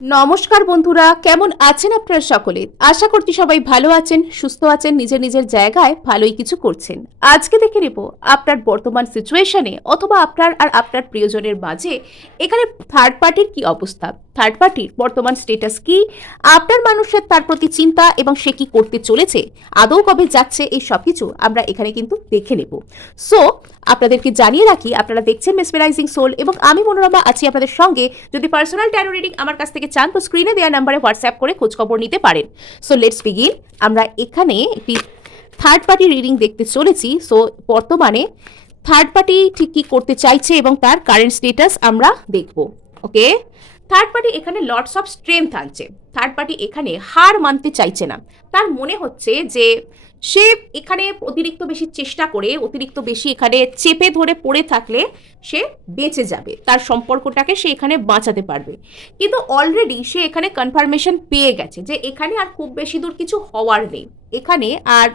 নমস্কার বন্ধুরা, কেমন আছেন আপনারা সকলে? আশা করছি সবাই ভালো আছেন, সুস্থ আছেন, নিজের নিজের জায়গায় ভালোই কিছু করছেন। আজকে দেখে নেব আপনার বর্তমান সিচুয়েশনে অথবা আপনার আর আপনার প্রিয়জনের মাঝে এখানে থার্ড পার্টির কি অবস্থা, থার্ড পার্টির বর্তমান স্টেটাস কি, আপনার মানুষের তার প্রতি চিন্তা এবং সে কি করতে চলেছে, আদৌ কবে যাচ্ছে, এই সব কিছু আমরা এখানে কিন্তু দেখে নেব। সো আপনাদেরকে জানিয়ে রাখি, আপনারা দেখছেন মেসমেরাইজিং সোল এবং আমি মনোরমা আছি আপনাদের সঙ্গে। যদি পার্সোনাল ট্যারো রিডিং আমার কাছ থেকে চান তো স্ক্রিনে দেওয়া নাম্বারে হোয়াটসঅ্যাপ করে খোঁজখবর নিতে পারেন। So let's begin. আমরা এখানে একটি থার্ড পার্টি রিডিং দেখতে চলেছি। সো বর্তমানে থার্ড পার্টি ঠিক কী করতে চাইছে এবং তার কারেন্ট স্টেটাস আমরা দেখব। ওকে, থার্ড পার্টি এখানে লর্ডস অফ স্ট্রেংথ আনছে। থার্ড পার্টি এখানে হার মানতে চাইছে না। তার মনে হচ্ছে যে সে এখানে অতিরিক্ত বেশি চেষ্টা করে, অতিরিক্ত বেশি এখানে চেপে ধরে পড়ে থাকলে সে বেঁচে যাবে, তার সম্পর্কটাকে সে এখানে বাঁচাতে পারবে। কিন্তু অলরেডি সে এখানে কনফার্মেশন পেয়ে গেছে যে এখানে আর খুব বেশি দূর কিছু হওয়ার নেই। এখানে আর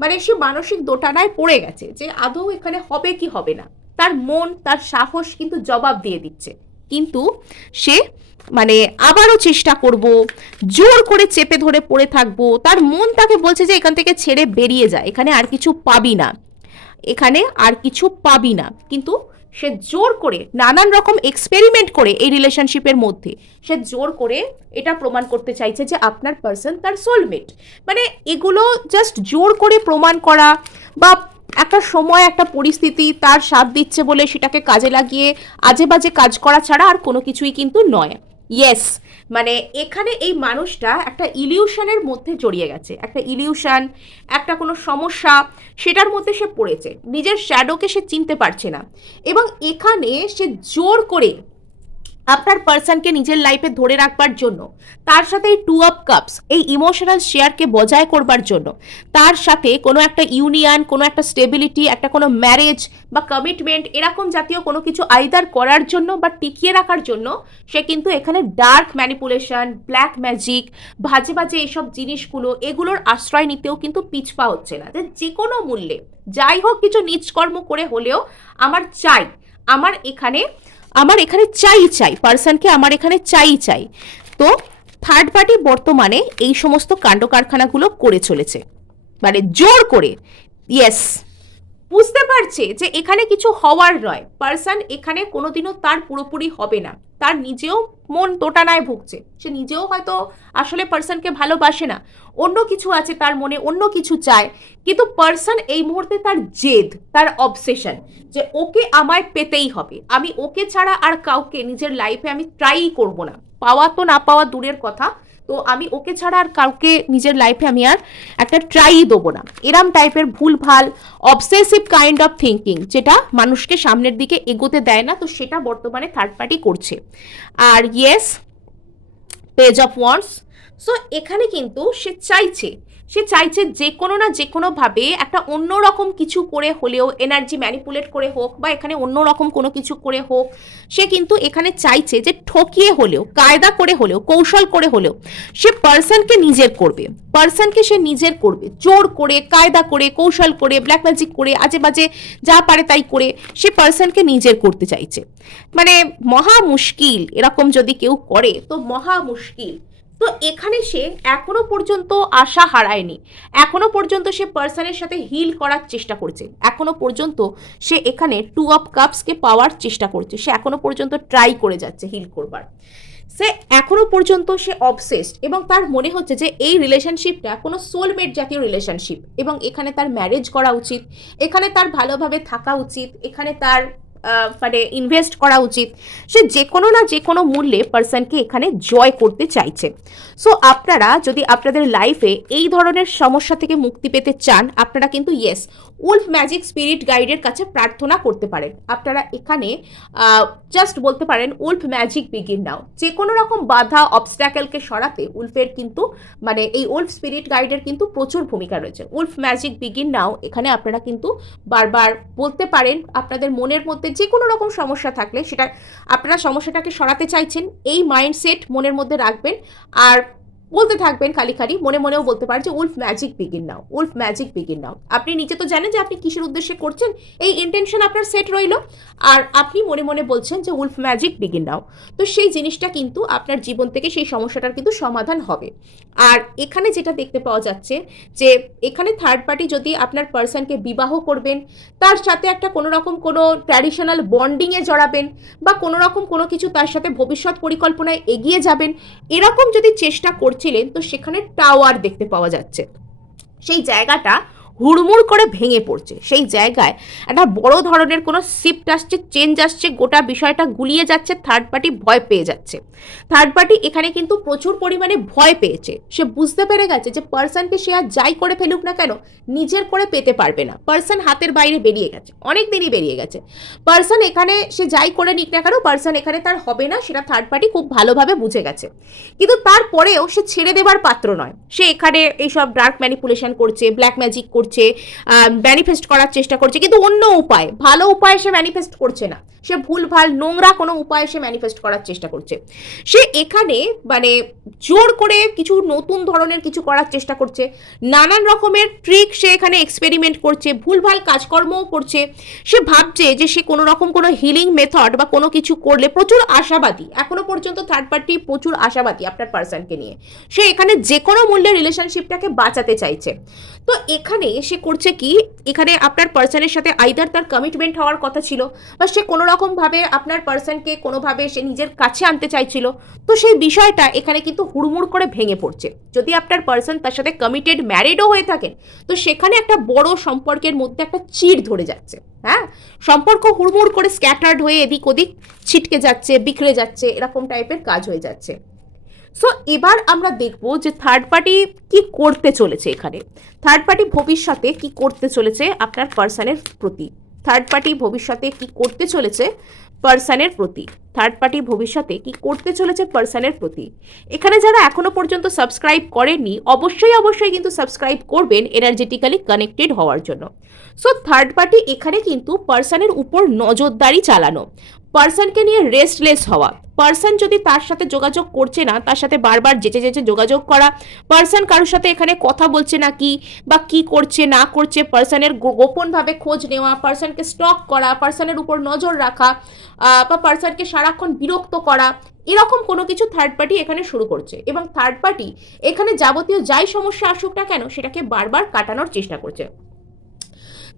মানে সে মানসিক দোটানায় পড়ে গেছে যে আদৌ এখানে হবে কি হবে না। তার মন, তার সাহস কিন্তু জবাব দিয়ে দিচ্ছে, কিন্তু সে মানে আবারও চেষ্টা করব, জোর করে চেপে ধরে পড়ে থাকবো। তার মন তাকে বলছে যে এখান থেকে ছেড়ে বেরিয়ে যায়, এখানে আর কিছু পাবি না, এখানে আর কিছু পাবি না। কিন্তু সে জোর করে নানান রকম এক্সপেরিমেন্ট করে এই রিলেশনশিপের মধ্যে সে জোর করে এটা প্রমাণ করতে চাইছে যে আপনার পার্সন তার সোলমেট। মানে এগুলো জাস্ট জোর করে প্রমাণ করা বা একটা সময় একটা পরিস্থিতি তার সাথ দিচ্ছে বলে সেটাকে কাজে লাগিয়ে আজে বাজে কাজ করা ছাড়া আর কোনো কিছুই কিন্তু নয়। ইয়েস, মানে এখানে এই মানুষটা একটা ইলিউশনের মধ্যে জড়িয়ে গেছে, একটা ইলিউশন, একটা কোনো সমস্যা, সেটার মধ্যে সে পড়েছে। নিজের শ্যাডোকে সে চিনতে পারছে না এবং এখানে সে জোর করে আপনার পার্সনকে নিজের লাইফে ধরে রাখবার জন্য, তার সাথে এই টু অফ কাপস এই ইমোশনাল শেয়ারকে বজায় করবার জন্য, তার সাথে কোনো একটা ইউনিয়ন, কোনো একটা স্টেবিলিটি, একটা কোনো ম্যারেজ বা কমিটমেন্ট এরকম জাতীয় কোনো কিছু আইদার করার জন্য বা টিকিয়ে রাখার জন্য সে কিন্তু এখানে ডার্ক ম্যানিপুলেশন, ব্ল্যাক ম্যাজিক, বাজে বাজে এইসব জিনিসগুলো, এগুলোর আশ্রয় নিতেও কিন্তু পিছপা হচ্ছে না। যে কোনো মূল্যে যাই হোক কিছু নিজকর্ম করে হলেও আমার চাই, আমার এখানে চাই পার্সনকে, আমার এখানে চাই। তো থার্ড পার্টি বর্তমানে এই সমস্ত কাণ্ড কারখানাগুলো করে চলেছে, মানে জোর করে। ইয়েস, বুঝতে পারছে যে এখানে কিছু হওয়ার নয়। পার্সন এখানে কোনোদিনও তার পুরোপুরি হবে না, তার নিজেও মন দোটানায় ভুগছে। সে নিজেও হয়তো আসলে পার্সনকে ভালোবাসে না, অন্য কিছু আছে তার মনে, অন্য কিছু চায়। কিন্তু পার্সন এই মুহূর্তে তার জেদ, তার অবসেশন যে ওকে আমায় পেতেই হবে, আমি ওকে ছাড়া আর কাউকে নিজের লাইফে আমি ট্রাই করব না। পাওয়া তো না পাওয়া দূরের কথা, তো আমি ওকে ছাড়া আর কাউকে নিজের লাইফে আমি আর একটা ট্রাই দেবো না। এরম টাইপের ভুলভাল অবসেসিভ কাইন্ড অফ থিঙ্কিং যেটা মানুষকে সামনের দিকে এগোতে দেয় না, তো সেটা বর্তমানে থার্ড পার্টি করছে। আর yes, page of wands. So এখানে কিন্তু সে চাইছে যে কোনো না যে কোনোভাবে একটা অন্যরকম কিছু করে হলেও, এনার্জি ম্যানিপুলেট করে হোক বা এখানে অন্যরকম কোনো কিছু করে হোক, সে কিন্তু এখানে চাইছে যে ঠকিয়ে হলেও, কায়দা করে হলেও, কৌশল করে হলেও সে পার্সনকে নিজের করবে, পার্সনকে সে নিজের করবে, জোর করে, কায়দা করে, কৌশল করে, ব্ল্যাক ম্যাজিক করে, আজে বাজে যা পারে তাই করে সে পার্সনকে নিজের করতে চাইছে। মানে মহা মুশকিল, এরকম যদি কেউ করে তো মহা মুশকিল। তো এখানে সে এখনো পর্যন্ত আশা হারায়নি, এখনো পর্যন্ত সে পার্সনের সাথে হিল করার চেষ্টা করছে, এখনো পর্যন্ত সে এখানে টু অফ কাপসকে পাওয়ার চেষ্টা করছে, সে এখনো পর্যন্ত ট্রাই করে যাচ্ছে হিল করবার। সে এখনো পর্যন্ত সে অবসেসড এবং তার মনে হচ্ছে যে এই রিলেশনশিপটা কোনো সোলমেট জাতীয় রিলেশনশিপ এবং এখানে তার ম্যারেজ করা উচিত, এখানে তার ভালোভাবে থাকা উচিত, এখানে তার মানে ইনভেস্ট করা উচিত। সে যে কোনো না যে কোনো মূল্যে পার্সনকে এখানে জয় করতে চাইছে। সো আপনারা যদি আপনাদের লাইফে এই ধরনের সমস্যা থেকে মুক্তি পেতে চান, আপনারা কিন্তু ইয়েস উলফ ম্যাজিক স্পিরিট গাইডের কাছে প্রার্থনা করতে পারেন। আপনারা এখানে জাস্ট বলতে পারেন উলফ ম্যাজিক বিগিন নাও। যে কোনো রকম বাধা অবস্ট্যাকেলকে সরাতে উলফের কিন্তু মানে এই উলফ স্পিরিট গাইডের কিন্তু প্রচুর ভূমিকা রয়েছে। উলফ ম্যাজিক বিগিন নাও এখানে আপনারা কিন্তু বারবার বলতে পারেন। আপনাদের মনের মধ্যে যে কোনো রকম সমস্যা থাকলে সেটা আপনারা সমস্যাটাকে সরাতে চাইছেন, এই মাইন্ডসেট মনের মধ্যে রাখবেন। আর বলতে থাকবেন খালি খালি, মনে মনেও বলতে পারেন যে উলফ ম্যাজিক বিগিন নাও, উলফ ম্যাজিক বিগিন নাও। আপনি নিজে তো জানেন যে আপনি কিসের উদ্দেশ্যে করছেন, এই ইন্টেনশন আপনার সেট রইল, আর আপনি মনে মনে বলছেন যে উলফ ম্যাজিক বিগিন নাও। তো সেই জিনিসটা কিন্তু আপনার জীবন থেকে সেই সমস্যাটার কিন্তু সমাধান হবে। আর এখানে যেটা দেখতে পাওয়া যাচ্ছে যে এখানে থার্ড পার্টি যদি আপনার পার্সনকে বিবাহ করবেন, তার সাথে একটা কোনো রকম কোনো ট্র্যাডিশনাল বন্ডিংয়ে জড়াবেন, বা কোনো রকম কোনো কিছু তার সাথে ভবিষ্যৎ পরিকল্পনায় এগিয়ে যাবেন, এরকম যদি চেষ্টা করছিলেন, তো সেখানে টাওয়ার দেখতে পাওয়া যাচ্ছে। সেই জায়গাটা হুড়মুড় করে ভেঙে পড়ছে, সেই জায়গায় একটা বড় ধরনের কোনো শিফট আসছে, চেঞ্জ আসছে, গোটা বিষয়টা গুলিয়ে যাচ্ছে, থার্ড পার্টি ভয় পেয়ে যাচ্ছে। থার্ড পার্টি এখানে কিন্তু প্রচুর পরিমাণে ভয় পেয়েছে, সে বুঝতে পেরে গেছে যে পার্সনকে সে আর যাই করে ফেলুক না কেন নিজের করে পেতে পারবে না, পার্সন হাতের বাইরে বেরিয়ে গেছে, অনেক দিনই বেরিয়ে গেছে। পার্সন এখানে সে যাই করে নিক না কেন, পার্সন এখানে তার হবে না, সেটা থার্ড পার্টি খুব ভালোভাবে বুঝে গেছে। কিন্তু তারপরেও সে ছেড়ে দেবার পাত্র নয়, সে এখানে এইসব ডার্ক ম্যানিপুলেশন করছে, ব্ল্যাক ম্যাজিক করছে, ম্যানিফেস্ট করার চেষ্টা করছে, কিন্তু অন্য উপায়, ভালো উপায় সে ম্যানিফেস্ট করছে না, সে ভুলভাল নোংরা কোনো উপায়ে সে ম্যানিফেস্ট করার চেষ্টা করছে। সে এখানে মানে জোর করে কিছু নতুন ধরনের কিছু করার চেষ্টা করছে, নানান রকমের ট্রিক সে এখানে এক্সপেরিমেন্ট করছে, ভুলভাল কাজকর্মও করছে। সে ভাবছে যে সে কোনো রকম কোনো হিলিং মেথড বা কোনো কিছু করলে, প্রচুর আশাবাদী এখনো পর্যন্ত থার্ড পার্টি, প্রচুর আশাবাদী আপনার পার্সনকে নিয়ে, সে এখানে যে কোনো মূল্যে রিলেশনশিপটাকে বাঁচাতে চাইছে। তো এখানে সে করছে কি, এখানে আপনার পার্সনের সাথে আইদার তার কমিটমেন্ট হওয়ার কথা ছিল, বা সে কোনো রকমভাবে আপনার পার্সনকে কোনোভাবে সে নিজের কাছে আনতে চাইছিল। তো সেই বিষয়টা এখানে কিন্তু হুড়মুড় করে ভেঙে পড়ছে। যদি আপনার পার্সন তার সাথে কমিটেড ম্যারিডও হয়ে থাকেন, তো সেখানে একটা বড় সম্পর্কের মধ্যে একটা চিড় ধরে যাচ্ছে। হ্যাঁ, সম্পর্ক হুড়মুড় করে স্ক্যাটার্ড হয়ে এদিক ওদিক ছিটকে যাচ্ছে, বিখরে যাচ্ছে, এরকম টাইপের কাজ হয়ে যাচ্ছে। সো এবার আমরা দেখব যে থার্ড পার্টি কি করতে চলেছে। এখানে থার্ড পার্টি ভবিষ্যতে কি করতে চলেছে আপনার পার্সনের প্রতি, থার্ড পার্টি ভবিষ্যতে কি করতে চলেছে পার্সনের প্রতি, থার্ড পার্টি ভবিষ্যতে কি করতে চলেছে পার্সনের প্রতি। এখানে যারা এখনো পর্যন্ত সাবস্ক্রাইব করেননি, অবশ্যই অবশ্যই কিন্তু সাবস্ক্রাইব করবেন এনার্জেটিক্যালি কানেক্টেড হওয়ার জন্য। সো থার্ড পার্টি এখানে কিন্তু পার্সনের উপর নজরদারি চালানো, পার্সনকে নিয়ে রেস্টলেস হওয়া, পার্সন যদি তার সাথে যোগাযোগ করছে না, তার সাথে বারবার যেচে যেচে যোগাযোগ করা, পার্সন কারোর সাথে এখানে কথা বলছে না কি, বা কি করছে না করছে, পার্সনের গোপনভাবে খোঁজ নেওয়া, পার্সনকে স্টক করা, পার্সনের উপর নজর রাখা, বা পার্সনকে সারাক্ষণ বিরক্ত করা, এরকম কোনো কিছু থার্ড পার্টি এখানে শুরু করছে। এবং থার্ড পার্টি এখানে যাবতীয় যাই সমস্যা আসুক না কেন, সেটাকে বারবার কাটানোর চেষ্টা করছে।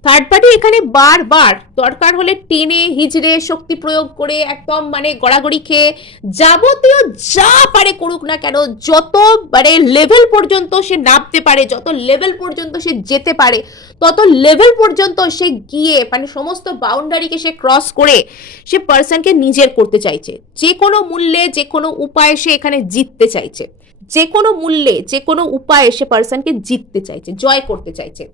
থার্ড পার্টি এখানে বারবার দরকার হলে টেনে হিজড়ে শক্তি প্রয়োগ করে একদম মানে গড়াগড়ি খেয়ে যাবতীয় যা পারে করুক না কেন, যত মানে লেভেল পর্যন্ত সে নামতে পারে, যত লেভেল পর্যন্ত সে যেতে পারে, তত লেভেল পর্যন্ত সে গিয়ে মানে সমস্ত বাউন্ডারিকে সে ক্রস করে সে পার্সনকে নিজের করতে চাইছে। যে কোনো মূল্যে, যে কোনো উপায়ে সে এখানে জিততে চাইছে, যে কোনো মূল্যে, যে কোনো উপায়ে সে পার্সনকে জিততে চাইছে, জয় করতে চাইছে।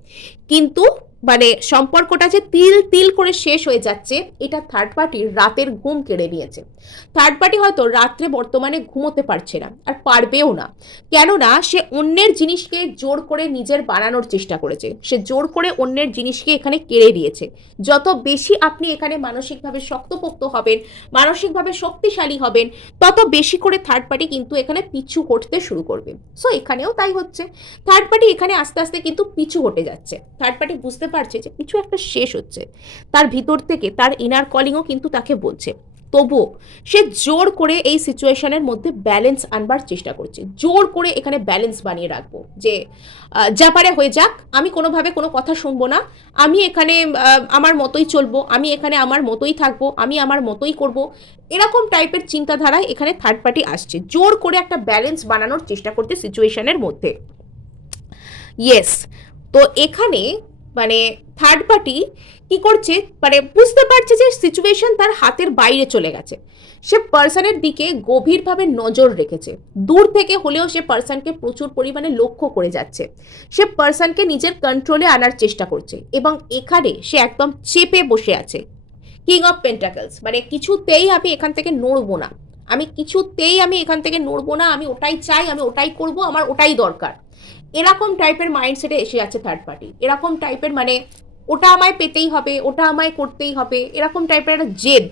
কিন্তু মানে সম্পর্কটা যে তিল তিল করে শেষ হয়ে যাচ্ছে, এটা থার্ড পার্টির রাতের ঘুম কেড়ে নিয়েছে। থার্ড পার্টি হয়তো রাত্রে বর্তমানে ঘুমোতে পারছে না, আর পারবেও না। কেননা সে অন্যের জিনিসকে জোর করে নিজের বানানোর চেষ্টা করেছে, সে জোর করে অন্যের জিনিসকে এখানে কেড়ে নিয়েছে। যত বেশি আপনি এখানে মানসিকভাবে শক্তপোক্ত হবেন, মানসিকভাবে শক্তিশালী হবেন, তত বেশি করে থার্ড পার্টি কিন্তু এখানে পিছু হটতে শুরু করবে। সো এখানেও তাই হচ্ছে, থার্ড পার্টি এখানে আস্তে আস্তে কিন্তু পিছু হটে যাচ্ছে। থার্ড পার্টি বুঝতে পারছে যে কিছু একটা শেষ হচ্ছে, তার ভিতর থেকে তার ইনার কলিংও কিন্তু তাকে বলছে। তবুও সে জোর করে এই সিচুয়েশনের মধ্যে ব্যালেন্স আনবার চেষ্টা করছে, জোর করে এখানে ব্যালেন্স বানিয়ে রাখবো যে যা পারে হয়ে যাক, আমি কোনোভাবে কোনো কথা শুনবো না, আমি এখানে আমার মতোই চলবো, আমি এখানে আমার মতোই থাকবো, আমি আমার মতোই করব, এরকম টাইপের চিন্তাধারায় এখানে থার্ড পার্টি আসছে, জোর করে একটা ব্যালেন্স বানানোর চেষ্টা করছে সিচুয়েশনের মধ্যে। ইয়েস, তো এখানে মানে থার্ড পার্টি কি করছে, মানে বুঝতে পারছে যে সিচুয়েশন তার হাতের বাইরে চলে গেছে। সে পার্সনের দিকে গভীরভাবে নজর রেখেছে, দূর থেকে হলেও সে পার্সনকে প্রচুর পরিমাণে লক্ষ্য করে যাচ্ছে, সে পার্সনকে নিজের কন্ট্রোলে আনার চেষ্টা করছে। এবং এখানে সে একদম চেপে বসে আছে, কিং অফ পেন্টাকলস, মানে কিছুতেই আমি এখান থেকে নড়বো না, আমি কিছুতেই আমি এখান থেকে নড়বো না, আমি ওটাই চাই, আমি ওটাই করব, আমার ওটাই দরকার, এরকম টাইপের মাইন্ডসেটে এসে যাচ্ছে থার্ড পার্টি। এরকম টাইপের মানে ওটা আমায় পেতেই হবে, ওটা আমায় করতেই হবে, এরকম টাইপের একটা জেদ,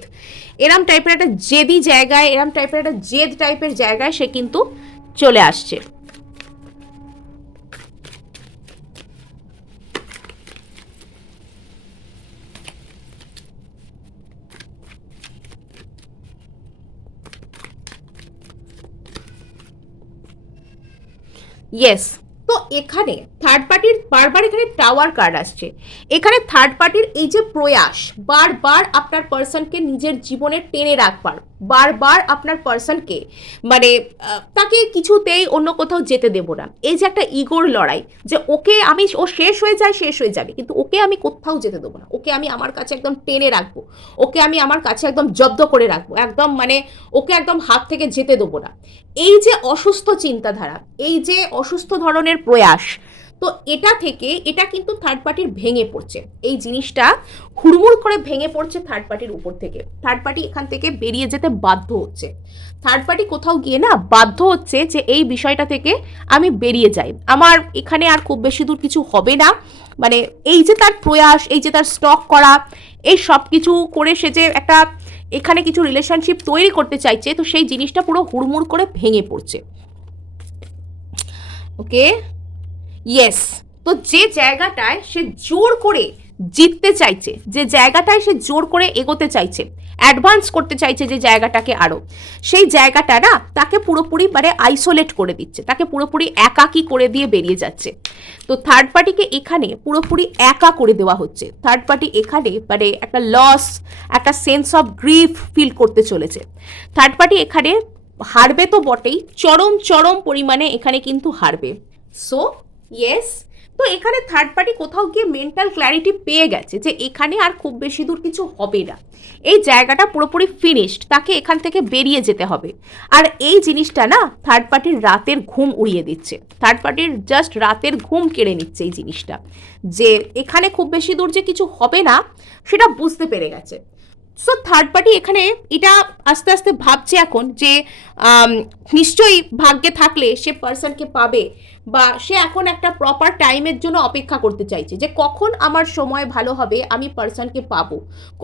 এরম টাইপের একটা জেদি জায়গায়, এরম টাইপের একটা জেদ টাইপের জায়গায় সে কিন্তু চলে আসছে। ইয়েস। তো এখানে থার্ড পার্টির বারবার এখানে টাওয়ার কার্ড আসছে। এখানে থার্ড পার্টির এই যে প্রয়াস, বারবার আপনার পার্সনকে নিজের জীবনে টেনে রাখবার, বারবার আপনার পার্সনকে মানে তাকে কিছুতেই অন্য কোথাও যেতে দেবো না, এই যে একটা ইগোর লড়াই, যে ওকে আমি, ও শেষ হয়ে যায়, শেষ হয়ে যাবে, কিন্তু ওকে আমি কোথাও যেতে দেবো না, ওকে আমি আমার কাছে একদম টেনে রাখবো, ওকে আমি আমার কাছে একদম জব্দ করে রাখবো, একদম মানে ওকে একদম হাত থেকে যেতে দেবো না। এই যে অসুস্থ চিন্তাধারা, এই যে অসুস্থ ধরনের প্রয়াস, তো এটা থেকে এটা কিন্তু থার্ড পার্টির ভেঙে পড়ছে, এই জিনিসটা হুড়মুড় করে ভেঙে পড়ছে থার্ড পার্টির উপর থেকে। থার্ড পার্টি এখান থেকে বেরিয়ে যেতে বাধ্য হচ্ছে। থার্ড পার্টি কোথাও গিয়ে না বাধ্য হচ্ছে যে এই বিষয়টা থেকে আমি বেরিয়ে যাই, আমার এখানে আর খুব বেশি দূর কিছু হবে না। মানে এই যে তার প্রয়াস, এই যে তার স্টক করা, এই সব কিছু করে সে যে একটা এখানে কিছু রিলেশনশিপ তৈরি করতে চাইছে, তো সেই জিনিসটা পুরো হুড়মুড় করে ভেঙে পড়ছে। ওকে, ইয়েস। তো যে জায়গাটায় সে জোর করে জিততে চাইছে, যে জায়গাটায় সে জোর করে এগোতে চাইছে, অ্যাডভান্স করতে চাইছে যে জায়গাটাকে আরো, সেই জায়গাটা না তাকে পুরোপুরি মানে আইসোলেট করে দিচ্ছে, তাকে পুরোপুরি একাকী করে দিয়ে বেরিয়ে যাচ্ছে। তো থার্ড পার্টিকে এখানে পুরোপুরি একা করে দেওয়া হচ্ছে। থার্ড পার্টি এখানে মানে একটা লস, একটা সেন্স অফ গ্রিফ ফিল করতে চলেছে। থার্ড পার্টি এখানে হারবে তো বটেই, চরম চরম পরিমাণে এখানে কিন্তু হারবে। সো ইয়েস, তো এখানে থার্ড পার্টি কোথাও গিয়ে মেন্টাল ক্ল্যারিটি পেয়ে গেছে যে এখানে আর খুব বেশি দূর কিছু হবে না, এই জায়গাটা পুরোপুরি ফিনিশড, তাকে এখান থেকে বেরিয়ে যেতে হবে। আর এই জিনিসটা না থার্ড পার্টির রাতের ঘুম উড়িয়ে দিচ্ছে, থার্ড পার্টির জাস্ট রাতের ঘুম কেড়ে নিচ্ছে এই জিনিসটা, যে এখানে খুব বেশি দূর যে কিছু হবে না সেটা বুঝতে পেরে গেছে। সো থার্ড পার্টি এখানে এটা আস্তে আস্তে ভাবছে এখন যে নিশ্চয়ই ভাগ্যে থাকলে সে পার্সনকে পাবে, বা সে এখন একটা প্রপার টাইমের জন্য অপেক্ষা করতে চাইছে যে কখন আমার সময় ভালো হবে আমি পার্সনকে পাবো,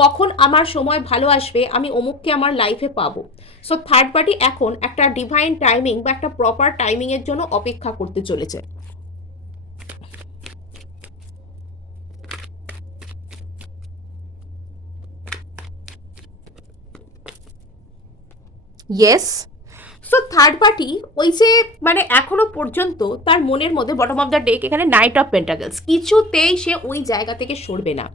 কখন আমার সময় ভালো আসবে আমি অমুককে আমার লাইফে পাবো। সো থার্ড পার্টি এখন একটা ডিভাইন টাইমিং বা একটা প্রপার টাইমিংয়ের জন্য অপেক্ষা করতে চলেছে। ইয়েস। সো থার্ড পার্টি ওই যে মানে এখনো পর্যন্ত তার মনের মধ্যে বটম অফ দ্য ডেক এখানে নাইট অফ পেন্টাকলস, কিছুতেই সে ওই জায়গা থেকে সরবে না।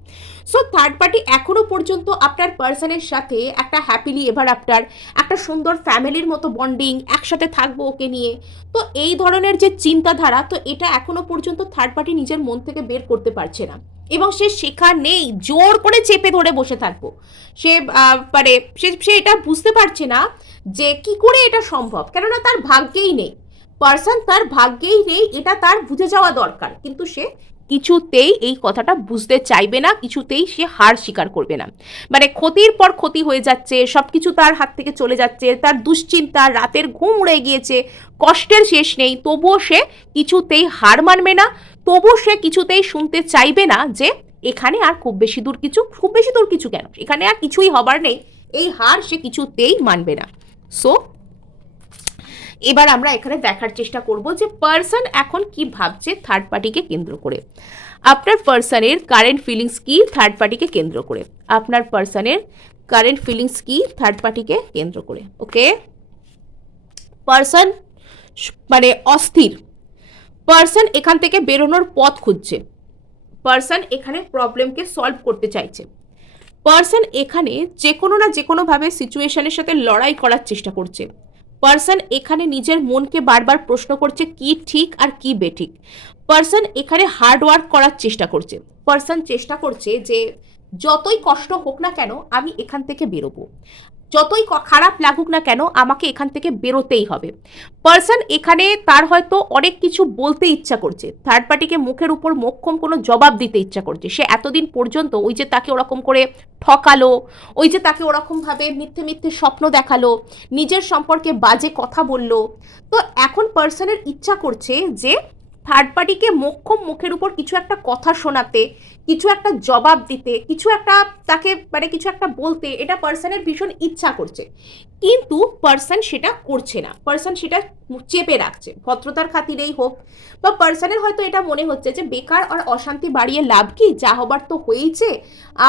সো থার্ড পার্টি এখনো পর্যন্ত আপনার পার্সনের সাথে একটা হ্যাপিলি এভার আফটার, একটা সুন্দর ফ্যামিলির মতো বন্ডিং, একসাথে থাকবো ওকে নিয়ে, তো এই ধরনের যে চিন্তাধারা, তো এটা এখনো পর্যন্ত থার্ড পার্টি নিজের মন থেকে বের করতে পারছে না, এবং সে শেখা নেই জোর করে চেপে ধরে বসে থাকবো। সে মানে সে এটা বুঝতে পারছে না যে কি করে এটা সম্ভব, কেননা তার ভাগ্যেই নেই, পার্সন তার ভাগ্যেই নেই, এটা তার বুঝে যাওয়া দরকার, কিন্তু সে কিছুতেই এই কথাটা বুঝতে চাইবে না, কিছুতেই সে হার স্বীকার করবে না। মানে ক্ষতির পর ক্ষতি হয়ে যাচ্ছে, সব কিছু তার হাত থেকে চলে যাচ্ছে, তার দুশ্চিন্তা, রাতের ঘুম উড়ে গিয়েছে, কষ্টের শেষ নেই, তবুও সে কিছুতেই হার মানবে না, তবুও সে কিছুতেই শুনতে চাইবে না যে এখানে আর খুব বেশি দূর কিছু, খুব বেশি দূর কিছু কেন, এখানে আর কিছুই হবার নেই, এই হার সে কিছুতেই মানবে না। সো এবার আমরা এখানে দেখার চেষ্টা করব যে পার্সন এখন কি ভাবছে থার্ড পার্টিকে কেন্দ্র করে। আপনার পার্সনের কারেন্ট ফিলিংস কি থার্ড পার্টিকে কেন্দ্র করে, আপনার পার্সনের কারেন্ট ফিলিংস কি থার্ড পার্টিকে কেন্দ্র করে। ওকে, পার্সন মানে অস্থির, পার্সন এখান থেকে বেরোনোর পথ খুঁজছে, পার্সন এখানে প্রবলেমকে সলভ করতে চাইছে, পার্সন এখানে যে কোনো না যে কোনোভাবে সিচুয়েশনের সাথে লড়াই করার চেষ্টা করছে, পার্সন এখানে নিজের মনকে বারবার প্রশ্ন করছে কি ঠিক আর কি বেঠিক, পার্সন এখানে হার্ড ওয়ার্ক করার চেষ্টা করছে, পার্সন চেষ্টা করছে যে যতই কষ্ট হোক না কেন আমি এখান থেকে বেরোবো, যতই খারাপ লাগুক না কেন আমাকে এখান থেকে বেরোতেই হবে। পার্সন এখানে তার হয়তো অনেক কিছু বলতে ইচ্ছা করছে, থার্ড পার্টিকে মুখের উপর মোক্ষম কোনো জবাব দিতে ইচ্ছা করছে, সে এতদিন পর্যন্ত ওই যে তাকে ওরকম করে ঠকালো, ওই যে তাকে ওরকমভাবে মিথ্যে মিথ্যে স্বপ্ন দেখালো, নিজের সম্পর্কে বাজে কথা বলল, তো এখন পার্সনের ইচ্ছা করছে যে থার্ড পার্টিকে মোক্ষম মুখের উপর কিছু একটা কথা শোনাতে, কিছু একটা জবাব দিতে, কিছু একটা তাকে মানে কিছু একটা বলতে, এটা পার্সনের ভীষণ ইচ্ছা করছে, কিন্তু পার্সন সেটা করছে না, পার্সন সেটা চেপে রাখছে, ভদ্রতার খাতিরেই হোক, বা পার্সনের হয়তো এটা মনে হচ্ছে যে বেকার আর অশান্তি বাড়িয়ে লাভ কি, যা হবার তো হয়েইছে,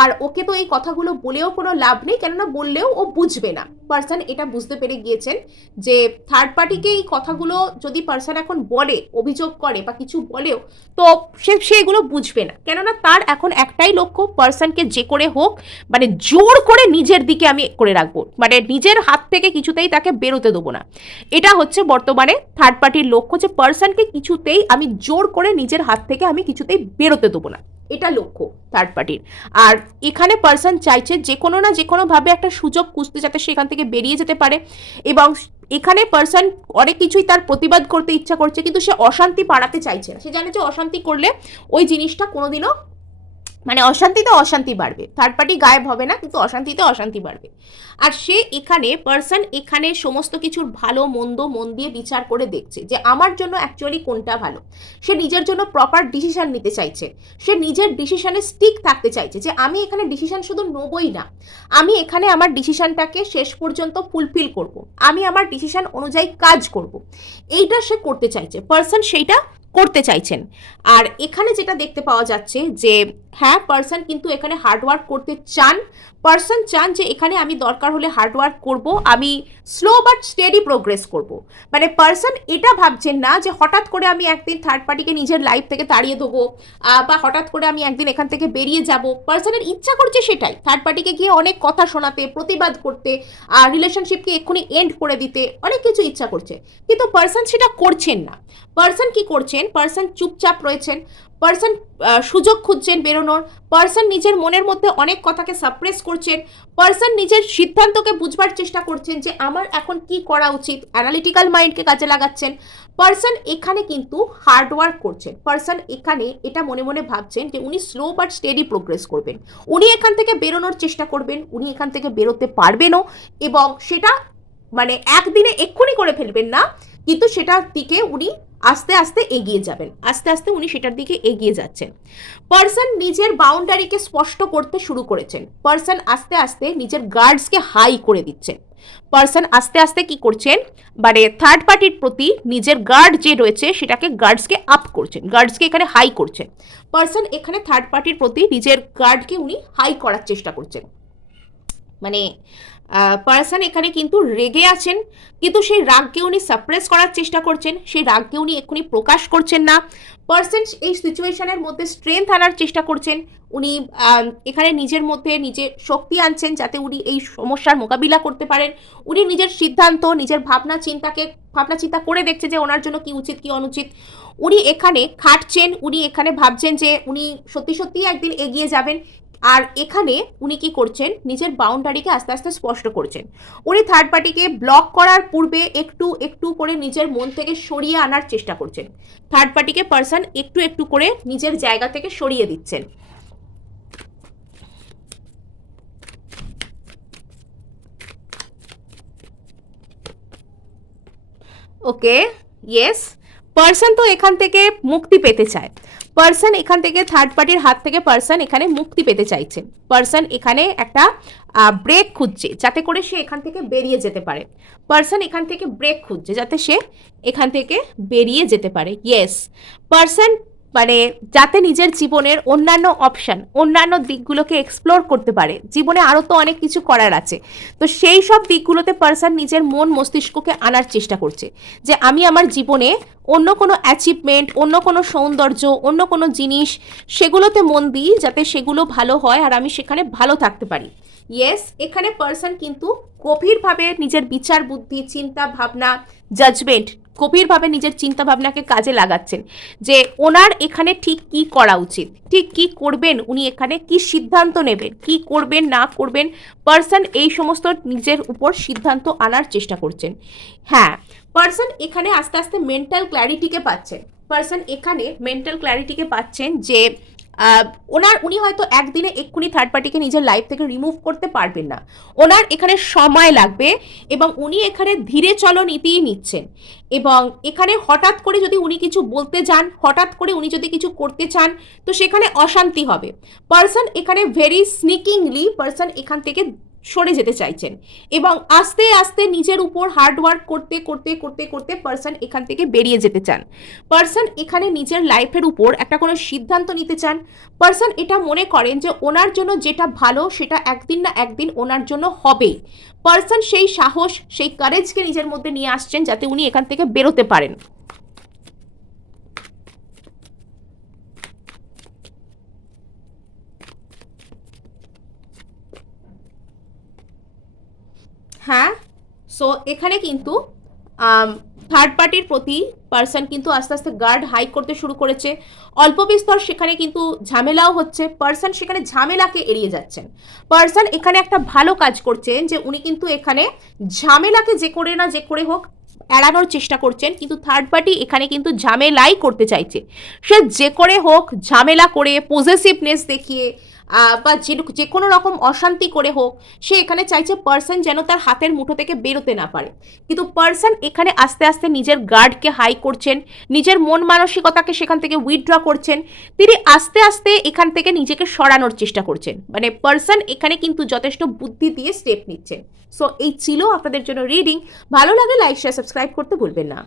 আর ওকে তো এই কথাগুলো বলেও কোনো লাভ নেই, কেননা বললেও ও বুঝবে না। পার্সন এটা বুঝতে পেরে গিয়েছেন যে থার্ড পার্টিকে এই কথাগুলো যদি পার্সন এখন বলে, অভিযোগ করে বা কিছু বলেও, তো সে এগুলো বুঝবে না, কেননা তার এখন একটাই লক্ষ্য, পার্সনকে যে করে হোক মানে জোর করে নিজের দিকে আমি করে রাখবো, মানে নিজের হাত থেকে কিছুতেই তাকে বেরোতে দেবো না। এটা হচ্ছে বর্তমানে থার্ড পার্টির লক্ষ্য, যে পার্সনকে কিছুতেই আমি জোর করে নিজের হাত থেকে আমি কিছুতেই বেরোতে দেবো না, এটা লক্ষ্য থার্ড পার্টির। আর এখানে পার্সন চাইছে যে কোনো না যে কোনোভাবে একটা সুযোগ খুঁজতে, যাতে সেখান থেকে বেরিয়ে যেতে পারে, এবং এখানে পার্সন অনেক কিছুই তার প্রতিবাদ করতে ইচ্ছা করছে, কিন্তু সে অশান্তি বাড়াতে চাইছে না, সে জানে যে অশান্তি করলে ওই জিনিসটা কোনোদিনও মানে অশান্তিতে অশান্তি বাড়বে, থার্ড পার্টি গায়েব হবে না, কিন্তু অশান্তিতে অশান্তি বাড়বে। আর সে এখানে পার্সন এখানে সমস্ত কিছুর ভালো মন্দ মন দিয়ে বিচার করে দেখছে যে আমার জন্য অ্যাকচুয়ালি কোনটা ভালো। সে নিজের জন্য প্রপার ডিসিশন নিতে চাইছে, সে নিজের ডিসিশনে স্টিক থাকতে চাইছে, যে আমি এখানে ডিসিশন শুধু নেবই না, আমি এখানে আমার ডিসিশনটাকে শেষ পর্যন্ত ফুলফিল করব, আমি আমার ডিসিশন অনুযায়ী কাজ করব, এইটা সে করতে চাইছে, পার্সন সেইটা করতে চাইছেন। আর এখানে যেটা দেখতে পাওয়া যাচ্ছে যে হ্যাঁ, পার্সন কিন্তু এখানে হার্ডওয়ার্ক করতে চান, পার্সন চান যে এখানে আমি দরকার হলে হার্ডওয়ার্ক করব, আমি স্লো বাট স্টেডি প্রোগ্রেস করব। মানে পার্সন এটা ভাবছেন না যে হঠাৎ করে আমি একদিন থার্ড পার্টিকে নিজের লাইফ থেকে তাড়িয়ে দেবো, বা হঠাৎ করে আমি একদিন এখান থেকে বেরিয়ে যাব। পার্সনের ইচ্ছা করছে সেটাই, থার্ড পার্টিকে গিয়ে অনেক কথা শোনাতে, প্রতিবাদ করতে, রিলেশনশিপকে এক্ষুনি এন্ড করে দিতে, অনেক কিছু ইচ্ছা করছে, কিন্তু পার্সন সেটা করছেন না। পার্সন কি করছেন, পার্সন চুপচাপ রয়েছেন, পার্সন সুযোগ খুঁজছেন বেরোনোর, পার্সন নিজের মনের মধ্যে অনেক কথাকে সাপ্রেস করছেন, পার্সন নিজের সিদ্ধান্তকে বুঝবার চেষ্টা করছেন যে আমার এখন কি করা উচিত, অ্যানালিটিক্যাল মাইন্ডকে কাজে লাগাচ্ছেন। পার্সন এখানে কিন্তু হার্ডওয়ার্ক করছেন, পার্সন এখানে এটা মনে মনে ভাবছেন যে উনি স্লো বাট স্টেডি প্রোগ্রেস করবেন, উনি এখান থেকে বেরোনোর চেষ্টা করবেন, উনি এখান থেকে বেরোতে পারবেনও, এবং সেটা মানে একদিনে এক্ষুনি করে ফেলবেন না, কিন্তু সেটার দিকে উনি আস্তে আস্তে এগিয়ে যাবেন, আস্তে আস্তে উনি সেটার দিকে এগিয়ে যাচ্ছেন। পার্সন নিজের বাউন্ডারিকে স্পষ্ট করতে শুরু করেছেন, পার্সন আস্তে আস্তে নিজের গার্ডসকে হাই করে দিচ্ছেন, পার্সন আস্তে আস্তে কি করছেন, মানে থার্ড পার্টির প্রতি নিজের গার্ড যে রয়েছে সেটাকে গার্ডসকে আপ করছেন, গার্ডসকে এখানে হাই করছেন। পার্সন এখানে থার্ড পার্টির প্রতি নিজের গার্ডকে উনি হাই করার চেষ্টা করছেন, মানে পার্সন এখানে কিন্তু রেগে আছেন, কিন্তু সেই রাগকে উনি সাপ্রেস করার চেষ্টা করছেন, সেই রাগকে উনি এক্ষুনি প্রকাশ করছেন না। পার্সন এই সিচুয়েশনের মধ্যে স্ট্রেংথ আনার চেষ্টা করছেন, উনি এখানে নিজের মধ্যে নিজে শক্তি আনছেন যাতে উনি এই সমস্যার মোকাবিলা করতে পারেন। উনি নিজের সিদ্ধান্ত, নিজের ভাবনা চিন্তা করে দেখছে যে ওনার জন্য কি উচিত কি অনুচিত, উনি এখানে খাটছেন, উনি এখানে ভাবছেন যে উনি সত্যি সত্যিই একদিন এগিয়ে যাবেন। আর এখানে উনি কি করছেন, নিজের বাউন্ডারিকে আস্তে আস্তে স্পষ্ট করছেন, উনি থার্ড পার্টিকে ব্লক করার পূর্বে একটু একটু করে নিজের মন থেকে সরিয়ে আনার চেষ্টা করছেন, থার্ড পার্টিকে পার্সন একটু একটু করে নিজের জায়গা থেকে সরিয়ে দিচ্ছেন। ওকে, ইয়েস, পার্সন তো এখান থেকে মুক্তি পেতে চায়, পার্সন এখান থেকে থার্ড পার্টির হাত থেকে পার্সন এখানে মুক্তি পেতে চাইছে, পার্সন এখানে একটা ব্রেক খুঁজছে যাতে করে সে এখান থেকে বেরিয়ে যেতে পারে, পার্সন এখান থেকে ব্রেক খুঁজছে যাতে সে এখান থেকে বেরিয়ে যেতে পারে। ইয়েস, পার্সন মানে যাতে নিজের জীবনের অন্যান্য অপশান, অন্যান্য দিকগুলোকে এক্সপ্লোর করতে পারে, জীবনে আরও তো অনেক কিছু করার আছে, তো সেই সব দিকগুলোতে পার্সন নিজের মন মস্তিষ্ককে আনার চেষ্টা করছে, যে আমি আমার জীবনে অন্য কোনো অ্যাচিভমেন্ট, অন্য কোনো সৌন্দর্য, অন্য কোনো জিনিস, সেগুলোতে মন দিই যাতে সেগুলো ভালো হয় আর আমি সেখানে ভালো থাকতে পারি। ইয়েস, এখানে পার্সন কিন্তু গভীরভাবে নিজের বিচার বুদ্ধি, চিন্তা ভাবনা, জাজমেন্ট, গভীরভাবে নিজের চিন্তা ভাবনাকে কাজে লাগাচ্ছেন, যে ওনার এখানে ঠিক কি করা উচিত, ঠিক কি করবেন, উনি এখানে কি সিদ্ধান্ত নেবেন, কি করবেন না করবেন, পার্সন এই সমস্ত নিজের উপর সিদ্ধান্ত আনার চেষ্টা করছেন। হ্যাঁ, পার্সন এখানে আস্তে আস্তে মেন্টাল ক্ল্যারিটিকে পাচ্ছেন, পার্সন এখানে মেন্টাল ক্ল্যারিটিকে পাচ্ছেন যে উনি হয়তো একদিনে এক্ষুনি থার্ড পার্টিকে নিজের লাইফ থেকে রিমুভ করতে পারবেন না, ওনার এখানে সময় লাগবে এবং উনি এখানে ধীরে চলো নীতিই নিচ্ছেন। এবং এখানে হঠাৎ করে যদি উনি কিছু বলতে যান, হঠাৎ করে উনি যদি কিছু করতে চান, তো সেখানে অশান্তি হবে। পার্সন এখানে ভেরি স্নিকিংলি পার্সন এখান থেকে সরে যেতে চাইছেন এবং আস্তে আস্তে নিজের উপর হার্ড ওয়ার্ক করতে করতে করতে করতে পার্সন এখান থেকে বেরিয়ে যেতে চান। পার্সন এখানে নিজের লাইফের উপর একটা কোনো সিদ্ধান্ত নিতে চান। পার্সন এটা মনে করেন যে ওনার জন্য যেটা ভালো সেটা একদিন না একদিন ওনার জন্য হবেই। পার্সন সেই সাহস, সেই কারেজকে নিজের মধ্যে নিয়ে আসছেন যাতে উনি এখান থেকে বেরোতে পারেন। হ্যাঁ, সো এখানে কিন্তু থার্ড পার্টির প্রতি পার্সন কিন্তু আস্তে আস্তে গার্ড হাই করতে শুরু করেছে। অল্প বিস্তর সেখানে কিন্তু ঝামেলাও হচ্ছে, পার্সন সেখানে ঝামেলাকে এড়িয়ে যাচ্ছেন। পার্সন এখানে একটা ভালো কাজ করছেন যে উনি কিন্তু এখানে ঝামেলাকে যে করে না যে করে হোক এড়ানোর চেষ্টা করছেন, কিন্তু থার্ড পার্টি এখানে কিন্তু ঝামেলাই করতে চাইছে। সে যে করে হোক ঝামেলা করে, পজেসিভনেস দেখিয়ে বা যে কোনো রকম অশান্তি করে হোক, সে এখানে চাইছে পার্সন যেন তার হাতের মুঠো থেকে বেরোতে না পারে। কিন্তু পার্সন এখানে আস্তে আস্তে নিজের গার্ডকে হাই করছেন, নিজের মন মানসিকতাকে সেখান থেকে উইথড্র করছেন। তিনি আস্তে আস্তে এখান থেকে নিজেকে সরানোর চেষ্টা করছেন, মানে পার্সন এখানে কিন্তু যথেষ্ট বুদ্ধি দিয়ে স্টেপ নিচ্ছেন। সো এই ছিল আপনাদের জন্য রিডিং। ভালো লাগে লাইক শেয়ার সাবস্ক্রাইব করতে ভুলবেন না।